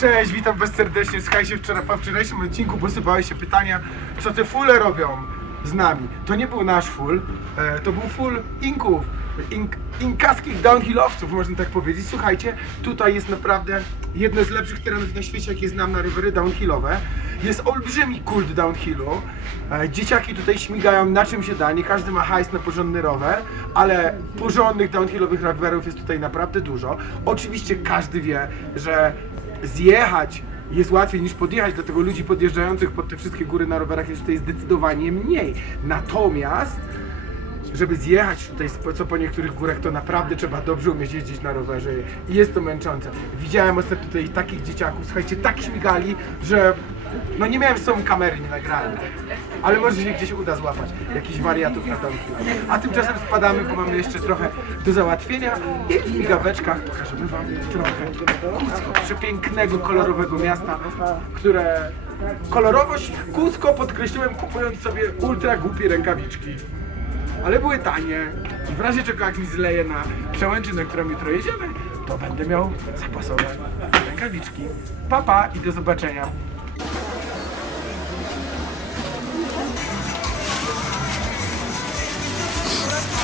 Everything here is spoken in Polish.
Cześć, witam was serdecznie. Słuchajcie, wczoraj, po wczorajszym odcinku posypały się pytania, co te fule robią z nami. To nie był nasz full, e, to był full inków, ink, inkaskich downhillowców, można tak powiedzieć. Słuchajcie, tutaj jest naprawdę jedno z lepszych terenów na świecie, jakie znam na rowery downhillowe. Jest olbrzymi kult downhillu. E, dzieciaki tutaj śmigają na czym się da, nie każdy ma hajs na porządny rower, ale porządnych downhillowych rowerów jest tutaj naprawdę dużo. Oczywiście każdy wie, że zjechać jest łatwiej niż podjechać, dlatego ludzi podjeżdżających pod te wszystkie góry na rowerach jest tutaj zdecydowanie mniej. Natomiast, żeby zjechać tutaj, co po niektórych górach, to naprawdę trzeba dobrze umieć jeździć na rowerze i jest to męczące. Widziałem ostatnio tutaj takich dzieciaków, słuchajcie, tak śmigali, że no nie miałem z sobą kamery, nie nagrałem. Ale może się gdzieś uda złapać jakichś wariatów na domku. A tymczasem spadamy, bo mamy jeszcze trochę do załatwienia i w migaweczkach pokażemy wam trochę Kucko, przepięknego, kolorowego miasta, które kolorowość Kucko podkreśliłem kupując sobie ultra głupie rękawiczki. Ale były tanie i w razie czego jak mi zleje na przełęczy, na którą jutro jedziemy, to będę miał zapasowe rękawiczki. Papa i do zobaczenia.